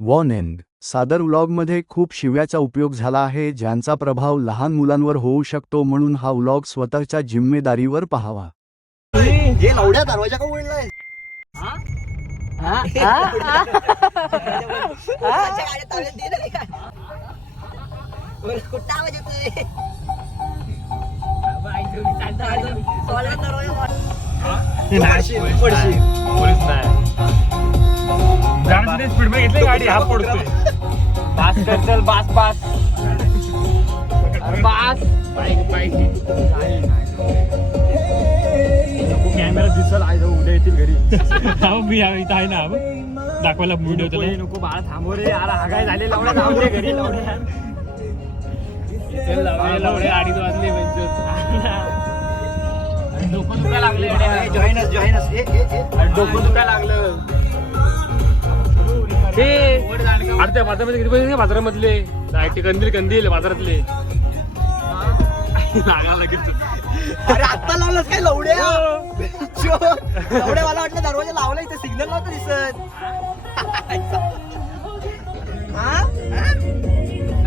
Warning. सादर व्लॉगमध्ये खूप शिव्याचा उपयोग झाला आहे ज्यांचा प्रभाव लहान मुलांवर होऊ शकतो, म्हणून हा व्लॉग स्वतःच्या जिम्मेदारीवर पाहावा. हे लवड्या दरवाजा का उघडलाय? कुठं आवाज येतोय? स्पीड मध्ये घेतली गाडी, हा पडतोय. बास कर, चल बास बास बास. कॅमेरा दिसल आहे, उद्या येतील घरी. मी इथं आहे ना दाखवायला व्हिडिओ. तुला नको बाळा, थांबव रे. अरे हागाय झाले लावड्या, थांबले घरी लावड्या. लावड्या 2:30 वाजले. डोकं दुखायला लागले. डोकं दुखायला लागलं. अरे त्या बाजारामध्ये किती पैसे? बाजारामधले कंदील बाजारातले अरे आता लावलंच काय लवड्या? लवड्या मला वाटलं दरवाजा लावला, इथे सिग्नल नव्हतं दिसत.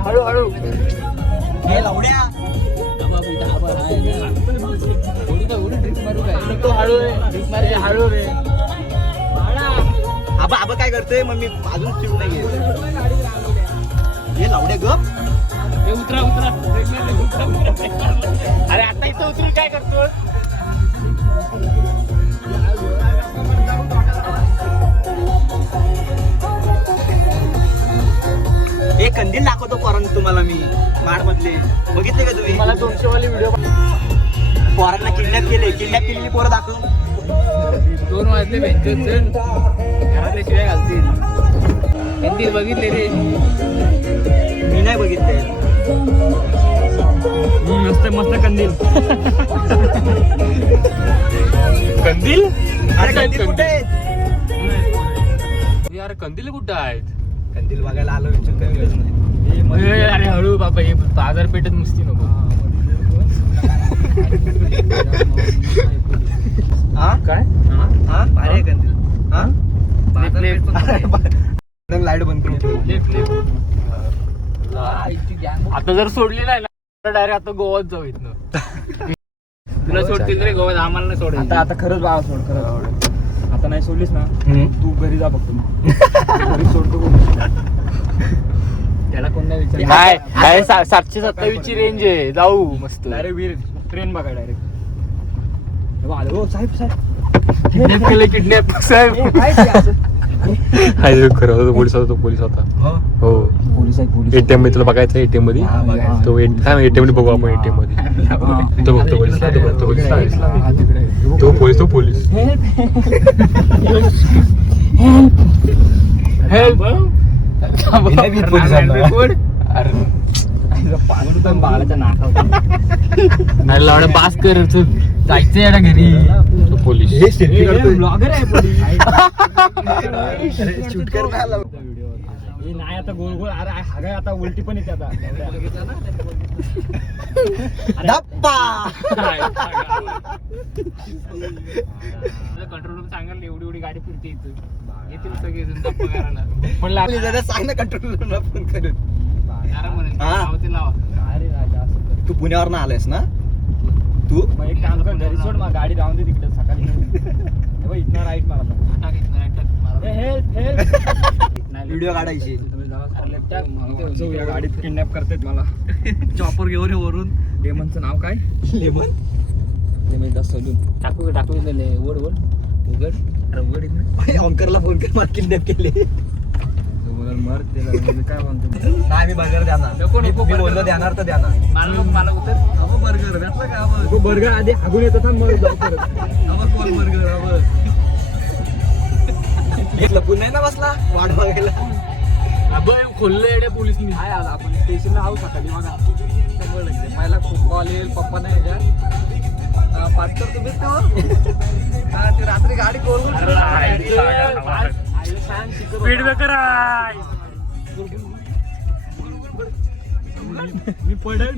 हळूहळू हे लवड्या हळू रे. आबा आबा काय करतोय? मग मी अजून चिडू नाही घेत. हे लवड्या गप. उतरा. अरे आता इथं उतरून काय करतो? हे कंदील दाखवतो पोरांना तुम्हाला मी माड मधले. बघितले का तुम्ही? मला 200 वाले व्हिडिओ. पोरांना किडनॅप केलेली पोरं दाखव. 2 वाजले भेटतील, घरातले शिवाय घालतील. कंदील बघितले रे? मी नाही बघितले. मस्त कंदील. कंदील? अरे कंदील कुठे आहेत? अरे कंदील कुठं आहेत? कंदील बघायला आलो. कंदीलच नाही. अरे हळू बाबा, हे बाजारपेठेत नुसती नको. काय भारी आहे कंदील. लाईट बंद करून. आता जर सोडली नाही ना डायरेक्ट आता गोवात जाऊ इथनं. तुला सोडतील रे गोवात, आम्हाला नाही सोड. आता खरंच बाळा सोड, खरंच. आता नाही सोडलीस ना तू घरी जा फक्त. घरी सोडतो. त्याला कोण नाही विचार. काय 727 ची रेंज आहे, जाऊ मस्त. डायरेक्ट वीर ट्रेन बघा डायरेक्ट. हो साहेब किडनॅप साहेब. पोलीस होता. हो पोलीस एटीएम मध्ये तुला बघायचं. एटीएम मध्ये तो एटीएम मध्ये बघू आपण. एटीएम मध्ये तो बघतो पोलीस. तो पोलीस हेल्प. बाळाच्या नाही लावड्या, बास कर. जायचंय ना घरी. तो पोलीस ब्लॉगर आहे. शूट कर ना. नाही आता गोल गोल. अरे हागाय आता उलटी पण येते आता. धप्पा. कंट्रोल रूम सांगाल एवढी गाडी फिरते इथं. येतील सगळे जण गप्पा करायला. पण सांग ना कंट्रोल फोन करून. लावा. तू पुण्यावर ना आलायस ना? तू मग एक काम कर, घरी सोड. मग गाडी राहून दे तिकडे. सकाळी इथनं राईट मारा. व्हिडिओ काढायची. गाडीत किडनॅप करतात मला. चॉपर घेऊन ये वरून. लेमनचं नाव काय? लेमन टाकू ओढ उघड. अरे अंकरला फोन कर, मला किडनॅप केले. मर काय म्हणतो? नाही मी बर्गर देणार. मी बोललो देणार तर देणार. मला उतर. बर्गर द्यायचा का? बर्गर आधी हागून येतात. मग जाऊ परत. बर्गर लपून नाही ना बसला वाट बघायला. खोललं एवढ्या पोलिसनी. काय आला आपण स्टेशनला आहो सकाळी. मला 100% पहिला खूप कॉल येईल. पप्पा नाही ह्याच्या पाच तुम्ही ते रात्री गाडी कोलून स्पीड ब्रेकर मी पडेल.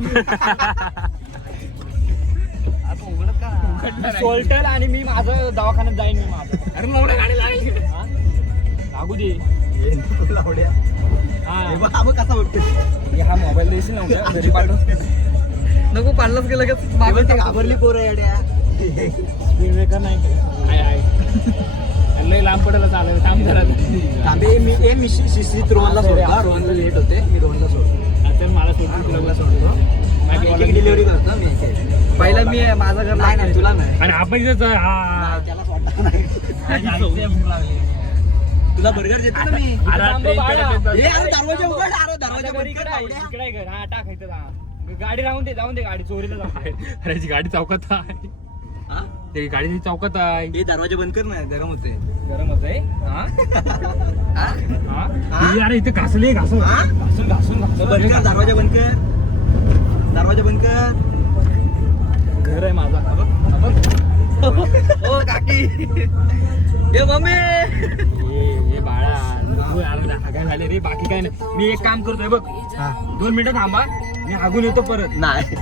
सोल्टर आणि मी माझं दवाखान्यात जाईन. मी माझं. अरे गाडी लागली. लागू दे. लावड्या हा हे बघ, हा बघ कसा उठतो हा मोबाईल द्यायची नव्हत्या घरी पाठव नको पाडलंच गेलं का हे मागे बघ, ते घाबरली पोरं येड्या स्पीड ब्रेकर नाही आहे लय लांब पडेल चालेल काम करत तांबे मी शिस्तीत रोहनला सोडतो रोहनला लेट होते मी रोहनला सोडतो आता मला सोडून तुला सोडतो एक डिलिव्हरी करतो मी पहिला मी माझं घर नाही नाही तुला नाही आणि आपण इथेच हा नाही, त्याला सोडणार नाही तुला बर्गर देतो ना मी अरे अरे दरवाजा उघड अरे दरवाजा बंद कर लावड्या. इकडे घर हा टाकायचं गाडी राहून दे जाऊन दे गाडी चोरीला जाऊ अरे ती गाडी चौकात आहे हा? ते गाडी चौकात आहे हे दरवाजा बंद कर ना गरम होते गरम होत आहे हा? अरे इथे घासले घासून हा? घासून घासून बंद कर दरवाजा बंद कर दरवाजा बंद कर घर आहे माझा ओ काकी ए मम्मी हे बाळा काय झाले रे बाकी काय नाही मी एक काम करतोय बघ 2 मिनिटं थांबा मी हागून येतो परत नाही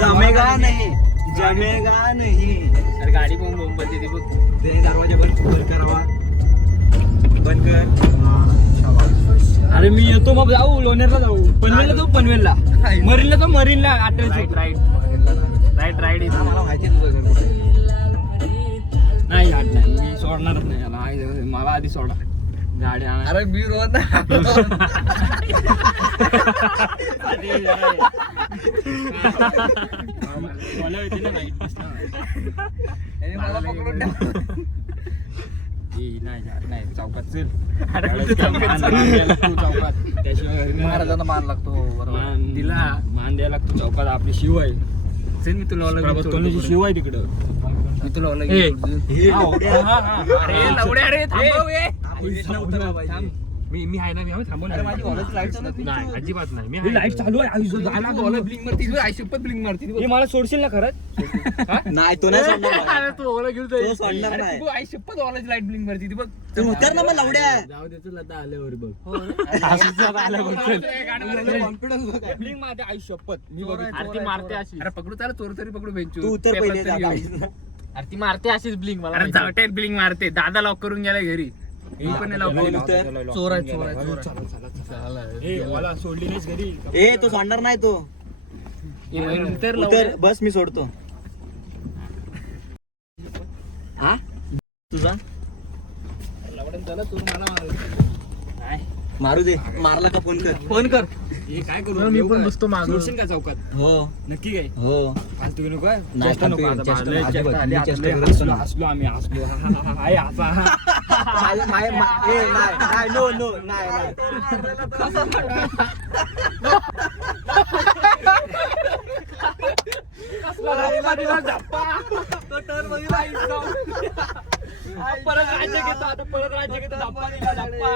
जमेगा नाही जमेगा नाही अरे गाडी पण बोंबलते ती बघ ते दरवाजा बंद करावा बंद कर अरे मी येतो मग जाऊ लोणेरला जाऊ पनवेलला जाऊ पनवेलला मरीनला जाऊ मरीनला राईट राईट राईट राईट मला माहिती आहे तुझं घर कुठे आहे. नाही घाट नाही मी सोडणारच नाही याला मला आधी सोडा गाडी आणा अरे मी रोहन मला पकडून ठेव. नाही चौकात चल महाराजांना मान लागतो बरोबर दिला मान द्यायला लागतो चौकात आपली शिव आहे चल मी तुला शिव आहे तिकडं मी तुला ओला ए, घेऊन अरे लवड्या रे थांबव ए. कृष्ण उतरला पाहिजे. मी आहे ना मी थांबव अरे माझी कॉलेज लाईट चालू आहे. नाही अजिबात नाही मी लाईट चालू आहे ब्लिंक मारती आई शपथ ब्लिंक मारती हे मला सोडशील ना खरंच नाही तो नाही सोडणार मला. तू ओला घेऊन तो सोडणार नाही आई शपथ ओलाची लाईट ब्लिंक मारती ती बघ तू उतर ना मग लवड्या जाऊ दे तुला आता आल्यावर बघ कॉन्फिडन्स बघ ब्लिंक मारते आई शपथ मी चोर आहे, बघितलं. चोर अरे ती आहे, मारते चोर आहे. अशी अरे पकडू त्याला चोर तरी पकडू बेंचू तू उतर पहिले जा गाडीत. अरे ती मारते अशीच ब्लिंक मला जावटे ब्लिंक मारते दादा लॉक करून गेला घरी ही पण नाही बोल लॉक उतर. चोर आहे चोर आहे चोर ए मला सोडली नाहीस घरी ए तो सोडणार नाही तो उतर उतर बस मी सोडतो हा तुझा मारू दे मारला का फोन कर फोन कर हे काय करू मी पण बसतो मागून का चौकात हो नक्की काय हो फालतू नको नाही, चेष्टा नको फालतू आता चेष्टा लय अजिबात. चेष्टा आली, मी आता चेष्टा लय करत हसलो नाही. हसलो आम्ही हसलो हाय हसा नाही नो नो नाही परत राज्य घेतो आता परत राज्य घेतो धप्पा दिला धप्पा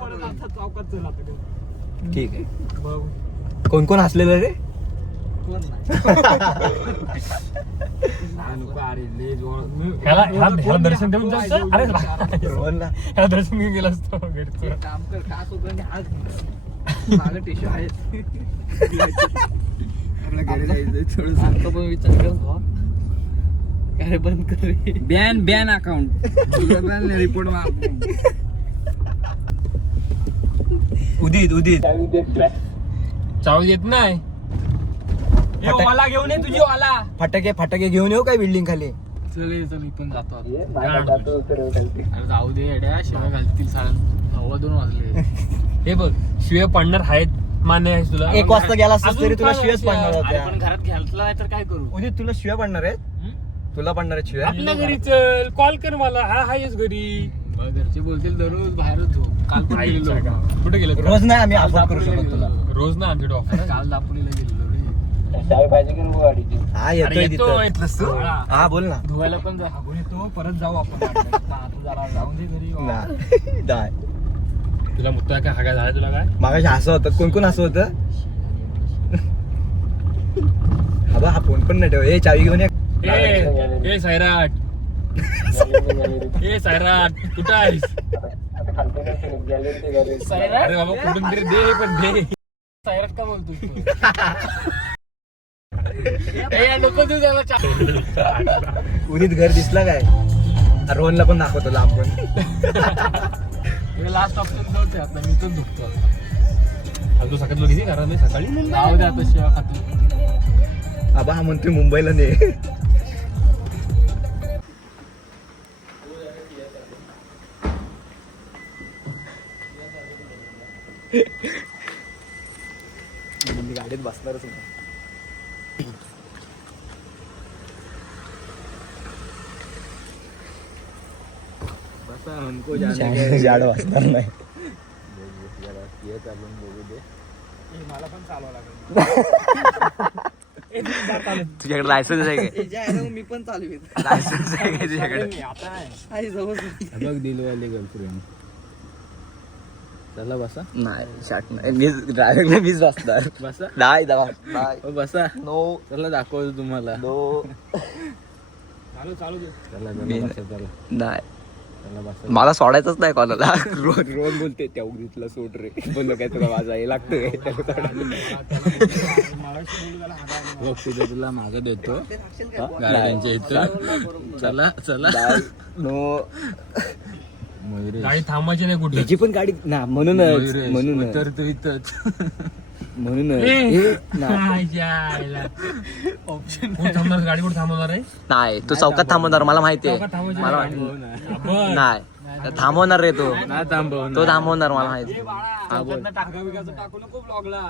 परत आता चौकात चल आता ठीक आहे कोण कोण हसलेलं रे ह्याला दर्शन देऊन जायचं अरे बोल ना ह्याला दर्शन घेऊन गेला असतो घरचं काम कर का सोडून आज मागं टिश्यू आहे आपल्या घरी जायचंय थोडं सांगतो पण विचार कर भावा. काय बंद कर रे बॅन अकाउंट रिपोर्ट उदित चावी देत नाही हे ओला घेऊन ये तुझी ओला फटाके घेऊन येऊ काय बिल्डिंग खाली चल मी पण जातो अरे जाऊ दे येड्या शिवाय घालतील 2:15 वाजले हे बघ शिवाय पडणार आहेत मान्य आहे तुला 1 वाजता गेला असतास अजून तरी तुला काय शिव्याच पडणार अरे होत्या पण घरात घालतला नाही तर काय करू उदित तुला शिव्या पडणार आहेत तुला पडणार आहेत शिव्या आपल्या घरी चल कॉल कर मला हायच घरी घरचे बोलतील दररोज बाहेरच झोप काल पण गेलेलो कुठे गेलो रोज नाही आम्ही अफवा करू शकत तुला रोज ना आमच्या ऑफिस काल दापोलीला गेलेलो रे हा येतोय तिथं तिथं हा बोल ना धुवायला पण जा हागून येतो परत जाऊ आपण आता जरा जाऊन दे घरी नाही तुला मुद्दा काय हागा झाला तुला काय मागाशी असं होतं कोण असं होतं हा फोन पण नाही ठेव हे चावी घेऊन ए सैराट ए सैराट कुठं आहेस अरे बाबा कुठून तरी दे पण दे सैराट का बोलतोस नको तू त्याला उदित घर दिसला काय रोहनला पण दाखवतो लांब पण लास्ट ऑप्शन नव्हते आता मी तर दुखतो आता. तू सकाळी किती घरात सकाळी जाऊ द्या आता शिवा खातो. आबा हा म्हणतोय मुंबईला नाही. गाडीत बसणारच नाही. जाड वाचणार नाही. मला पण चालवा लागेल. तुझ्याकडे लायसन्स आहे का? मी पण चालवीत. लायसन्स आहे का तुझ्याकडे? आई जवळ बघ दिलवाली गर्लफ्रेंड. चला बसा. नाही शाट नाही मी ड्रायव्हिंगला मीच बसणार. बसा. नाही नाही हो बसा. नो चला दाखवतो तुम्हाला. नो चालू चालू दे. चला मी बसा. चला नाही चला बसा. मला सोडायचंच नाही कोणाला. रोज रोज बोलते त्या उगीतला सोड रे. बोललो काय तुला माझा हे लागतोय बघ तुझं तुला मागं देतो गाड्यांच्या इथं. चला चला. नो मयुरेश. गाडी थांबायची नाही कुठे. त्याची पण गाडी ना म्हणूनच तर तू इथंच ऑप्शन थांबणार गाडी कुठे थांबवणार आहे. नाही तू चौकात थांबवणार मला माहितीये. चौकात थांबायची मला नाही. माहिती आपण नाही थांबवणार रे तो. ना थांबव तो थांबवणार मला माहिती. टाका बिकाचं टाकू नको ब्लॉगला.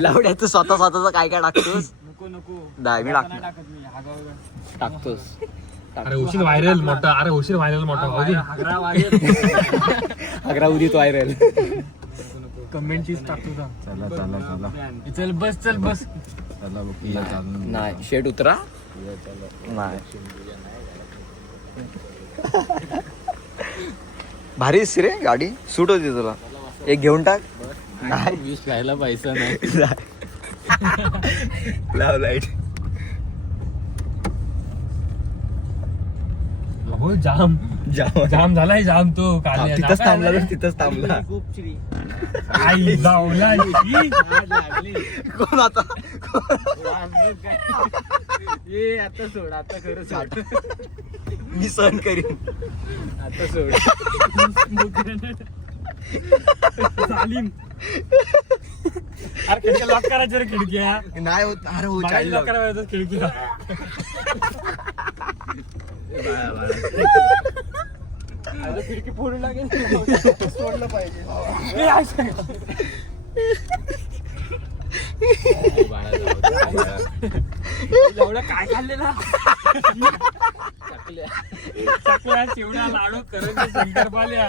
लावड्या तू स्वतः स्वतःच काय काय टाकतोस. नको नको नाही मी टाकतो. टाकत मी हागाव. टाकतोस. अरे उशीर व्हायरल मोठा. अरे उशीर व्हायरल मोठा. अकरा उदित व्हायरल. कमेंट चीज टाकतो का. चला चला चला चल बस चल बस. चला बघ तुला चालून नाही शेट उतरा. नाही भारी रे गाडी सूट होती तुला. एक घेऊन टाक. नाही वीस खायला पैसा नाही. लाव लाईट. हो जाम जाम झालाय जाम तो काल तिथंच थांबला तर तिथंच थांबला. आई जाऊला कोण आता ये आता सोड. आता खरं सोड. मी सहन करीन. आता सोड. सालीम. अरे खिडक्या लॉक करायच्या रे खिडक्या. नाही होत. अरे हो बघायला लॉक करायचं खिडकीला. खिडकी फोडून लागेल. सोडलं पाहिजे. एवढं काय खाल्लेला. चकल्या चिवडा लाडू करंजी शंकरपाल्या.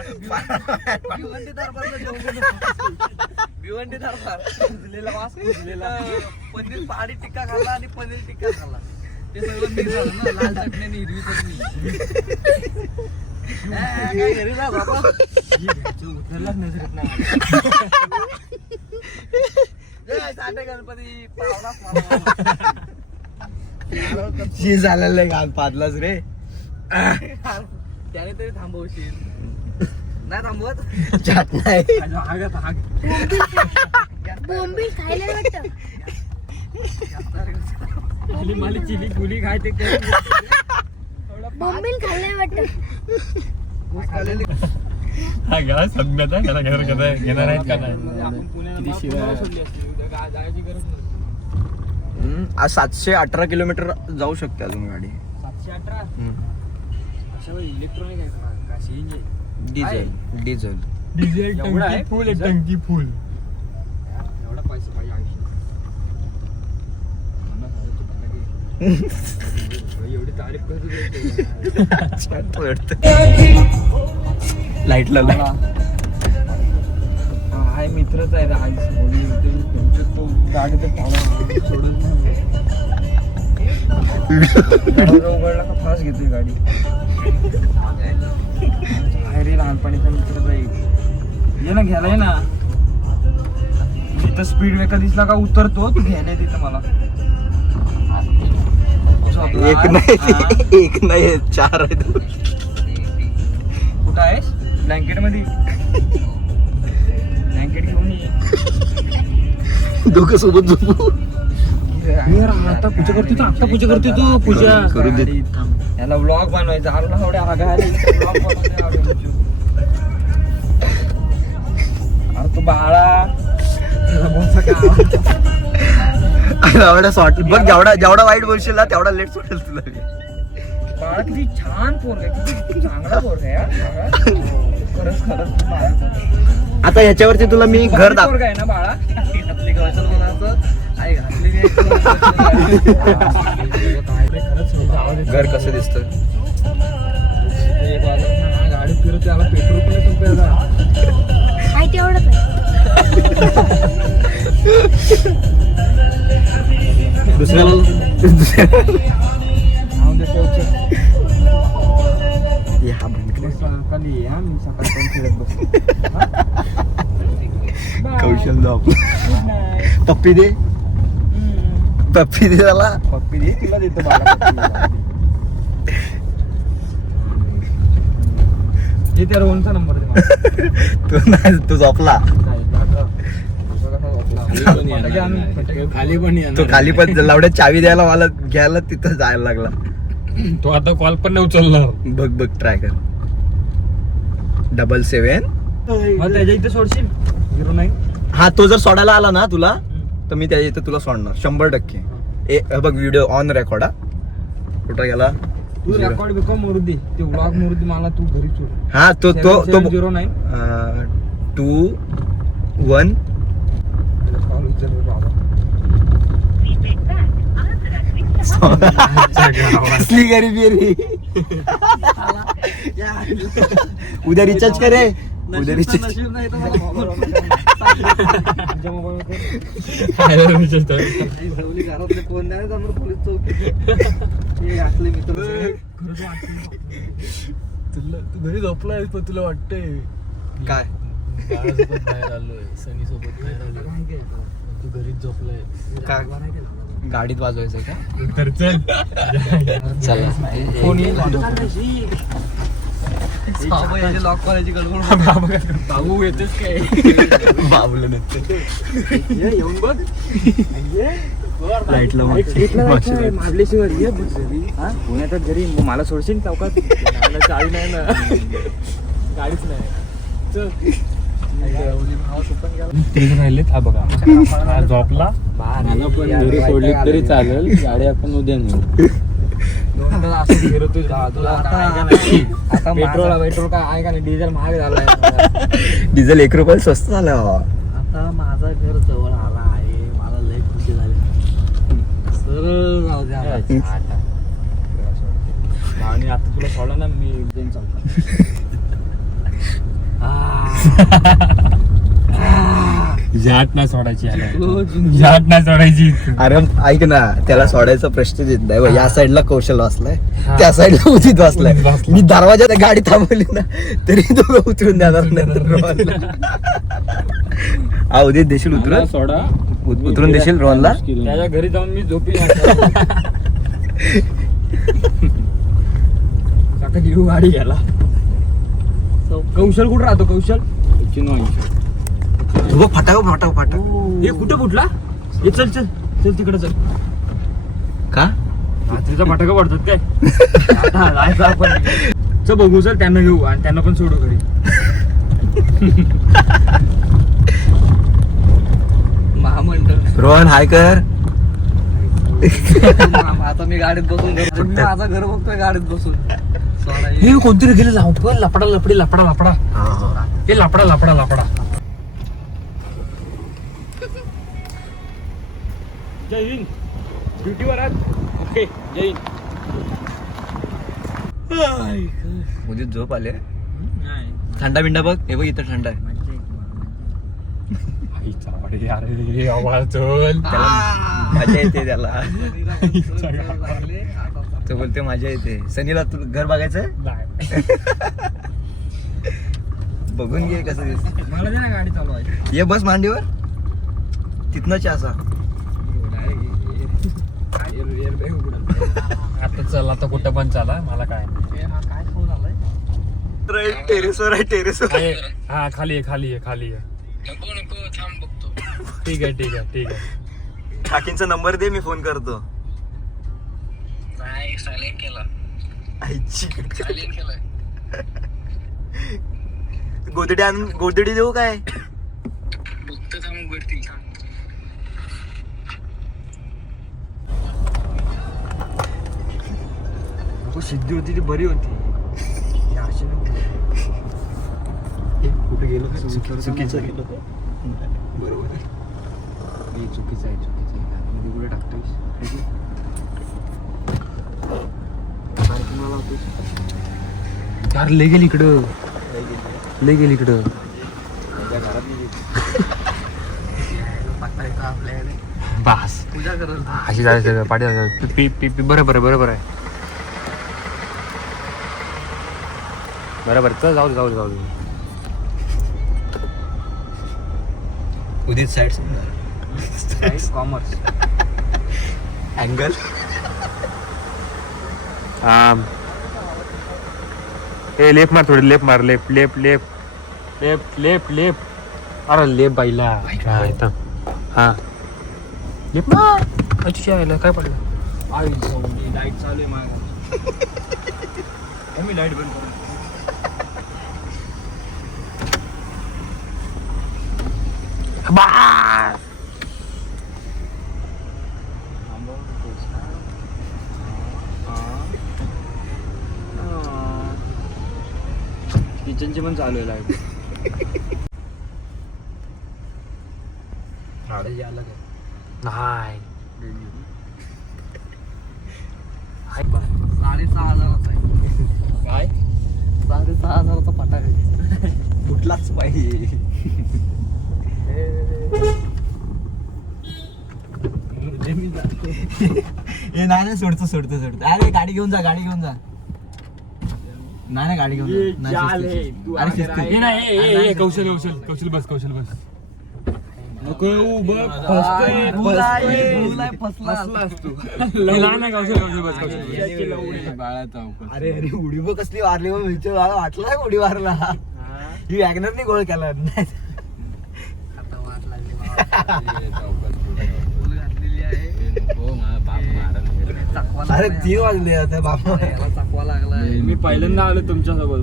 भिवंडी दरबारला जेवण भिवंडी दरबार भिजलेला वास भिजलेला पनीर पहाडी टिक्का खाल्ला आणि पनीर टिक्का खाल्ला. ते सगळं मिक्स झालं ना. लाल चटणी आणि हिरवी चटणी. काय घरी जा बाबा. उतरलाच नजरेत नाही. जय साठे गणपती पावलाच मला. शी झालेलं आहे घाल पादलाच रे. त्याने तरी थांबवशील. नाही थांबवत. जात नाही. बोंबील खायला वाटतं. मला चिली गुली खायचे. बोंबील खायला वाटतं. हा घ्या सगळ्यात त्याला घेणार आहेत का नाही. किती शिवाय. जायची गरज नाही. आज 718 किलोमीटर जाऊ शकते अजून गाडी. 718 अशा इलेक्ट्रॉनिक आहे का सीएनजी. डिझेल डिझेल डिझेल एवढं आहे? टंकी फुल आहे टंकी फुल. एवढा पैसा पाहिजे एवढी तारीफ लाईट लावला. हाय मित्रच आहे तो गाडी तर सोडून उघडला का फास्ट घेतोय गाडी. रे लहानपणीचा मित्रच आहे. ये ना घ्यायला ये ना. तिथं स्पीड ब्रेकर दिसला का उतरतो. तू घ्यायला तिथं मला. एक नाही 4 आहेत. कुठं आहेस. ब्लँकेट मध्ये. ब्लँकेट घेऊन ये. दोघं सोबत झोपू. आता पूजा करते तू. आता पूजा करते तू. पूजा करू दे. थांब. याला ब्लॉग बनवायचा आला एवढ्या आगा ब्लॉग बनवायचा अरे तू बाळा एवढा शॉर्ट बघ, जेवढा वाईट बोलशील ना तेवढा लेट सुटेल तुला. बाळा किती छान पोरग आहे, किती चांगला पोरग आहे यार. खरंच आता ह्याच्यावरती तुला मी घर दाखव. पोरग आहे ना बाळा. घातली कौशल म्हणायचं आई घातली घर कसं दिसतं. गाडी फिरत त्याला पेट्रोल पण तुमच्या हाय तेवढंच आहे. कौशल पप्पी दे, पप्पी दे त्याला. पप्पी दे तुला देतो बाळा. हे त्या रोहनचा नंबर दे मला. तू नाही, तू झोपला. खाली पण येणार. तो खाली पण लावड्या चावी द्यायला मला घ्यायला तिथं जायला लागला. तो आता कॉल पण नाही उचलणार. बघ ट्राय कर. 77. त्याच्या इथे सोडशील 09. हा, तो जर सोडायला आला ना तुला तर मी त्याच्या इथं तुला सोडणार 100%. बघ व्हिडिओ ऑन रेकॉर्ड. हा कुठं गेला तू रेकॉर्ड बिकॉम मुरुदी ते व्लॉग मुरुदी मला तू घरी सोड. हा तो 09 2 1 असली गरीबी रे. उद्या रिचार्ज करे. उद्या रिचार्ज घरातले फोन नाही जाणार पोलीस चौकी असले मित्र. तू घरी झोपलाय पण तुला वाटतंय काय बाळासोबत बाहेर आलोय, सनी सोबत बाहेर आलोय, तू घरीच झोपलाय. काय गाडीत वाजवायचंय का. तर चल चला फोन लॉक करायची गडबड. बाबू येतेच काय बाबलं नसते. येऊन बघ लाईटला महाबलेश्वर ये पुण्यातच घरी मला सोडशील चौकात. चावी नाही ना, गाडीच नाही. ते राहिलेत. हा बघा हा झोपला. मला पण घरी सोडली तरी चालेल, गाडी आपण उद्या नेऊ. पेट्रोल काय आहे का नाही, डिझेल महाग झालाय. डिझेल 1 रुपये स्वस्त झालं. आता माझा घर जवळ आला आहे, मला लय खुशी झाली. सरळ जाऊ द्या. आणि आता तुला सोडा ना मी एकदम चालतो. जाट नाही सोडायची, जाट नाही सोडायची. अरे ऐक ना, त्याला सोडायचा प्रश्नच येत नाही. या साईडला कौशल वाचलाय, त्या साईडला उदित वाचलाय. मी दरवाजात गाडी थांबवली ना तरी तो उतरून देणार नंतर. हा उदित देशील उतरून. सोडा उतरून देशील रोहनला. त्याच्या घरी जाऊन मी झोपी. गाडी घ्यायला. कौशल कुठं राहतो. कौशल फटाक हे कुठं फुटला. हे चल चल चल तिकडे चल. का तिचा फटाका पडतात काय. आता जायचं आपण. चल बघू, चल त्यांना घेऊ आणि त्यांना पण सोडू घरी. महामंडळ रोहन हाय कर. आता मी गाडीत बसून मी माझा घर बघतोय गाडीत बसून. हे कोणतरी गेले जाऊ पण लपडा लपडी लपडा लपडा. हे लपडा लपडा लपडा. जय हिंद. ड्युटीवर आहात. ओके जय हिंद. उदित झोप आले. थंडा बिंडा बघ. हे बघ इथं थंड आहे. अरे आवाज चल. मजा येते त्याला. तो बोलते मजा येते. सनीला तू घर बघायचंय. बघून घे कसं दिसत. मला दे ना गाडी चालवायची. ये बस मांडीवर. तिथनच असा. आता चल, आता कुठं पण चाला, मला काय काय फोन आलाय. टेरेसवर आहे. टेरेसवर आहे. हा खाली आहे, खाली आहे, खाली आहे. ठीक आहे ठीक आहे ठीक आहे. काकींचा नंबर दे, मी फोन करतो. नाही सायलेंट केला. गोदडी देऊ काय? सिद्धी होती ती बरी होती. कुठे गेलो? चुकीचं गेलो. बरोबर चुकीचं आहे कुठे टाकतोस? यार ले गेल इकडं. बास पूजा करत अशी जायचं पाठी बरोबर आहे बरोबर चल जाऊ दे उदित साईड कॉमर्स अँगल. लेफ्ट मार थोडी लेफ्ट मार लेफ्ट अरे लेफ्ट बाईला हा लेफ्ट मार. तुझ्या आयला काय पडलं? लाईट चालू आहे माझ्या. मी लाईट बंद करू. किचनची पण चालू आहे लाईट. नाही 6,500चा आहे. काय 6,500चा फटाका आहे. कुठलाच पाहिजे. हे नाही सोडतो. अरे गाडी घेऊन जा. नाही गाडी घेऊन जा. अरे शिस्तीत. कौशल बस अरे उडी बघ कसली वारली मग मला वाटलं उडी मारला. ही वॅगनरनी गोळ केला. फुल घातलेली आहे. चकवा अरे लागलाय. 3 वाजले आता बाबा. याला चकवा लागलाय. मी पहिल्यांदा आलो तुमच्या सोबत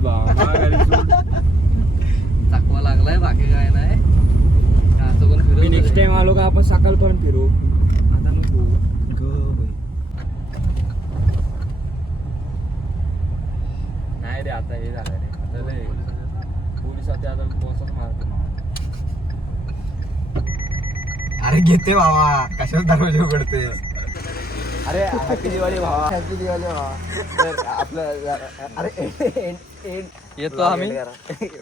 चकवा लागलाय बाकी काय नाही. असं पण फिरवतो रे. नेक्स्ट टाइम आलो का आपण सकाळपर्यंत फिरू. आता नको. नाही रे आता हे झालं रे आता पोलीस आता पोहोचच मारतो. अरे घेते बाबा कशाला दरवाजा उघडते. अरे हॅपी दिवाळी भावा. तर आपलं अरे येतो आम्ही.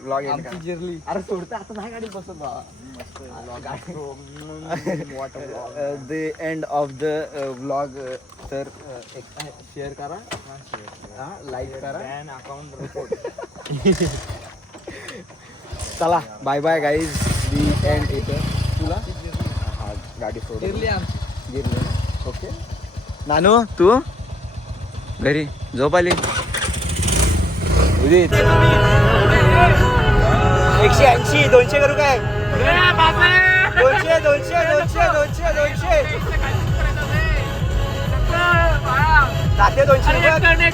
ब्लॉग आमची जिरली. अरे सोडते आता नाही गाडी बसत बाबा. The end of the vlog. तर एक शेअर करा, लाईक करा, अकाउंट रिपोर्ट. चला बाय बाय गाईज. दी एंड इथे तुला हा गाडी सोड जिरली आमची. गिरली. ओके नानू तू घरी झोप आली. उदित 180 200 करू काय? 200 जाते 200 रुपये.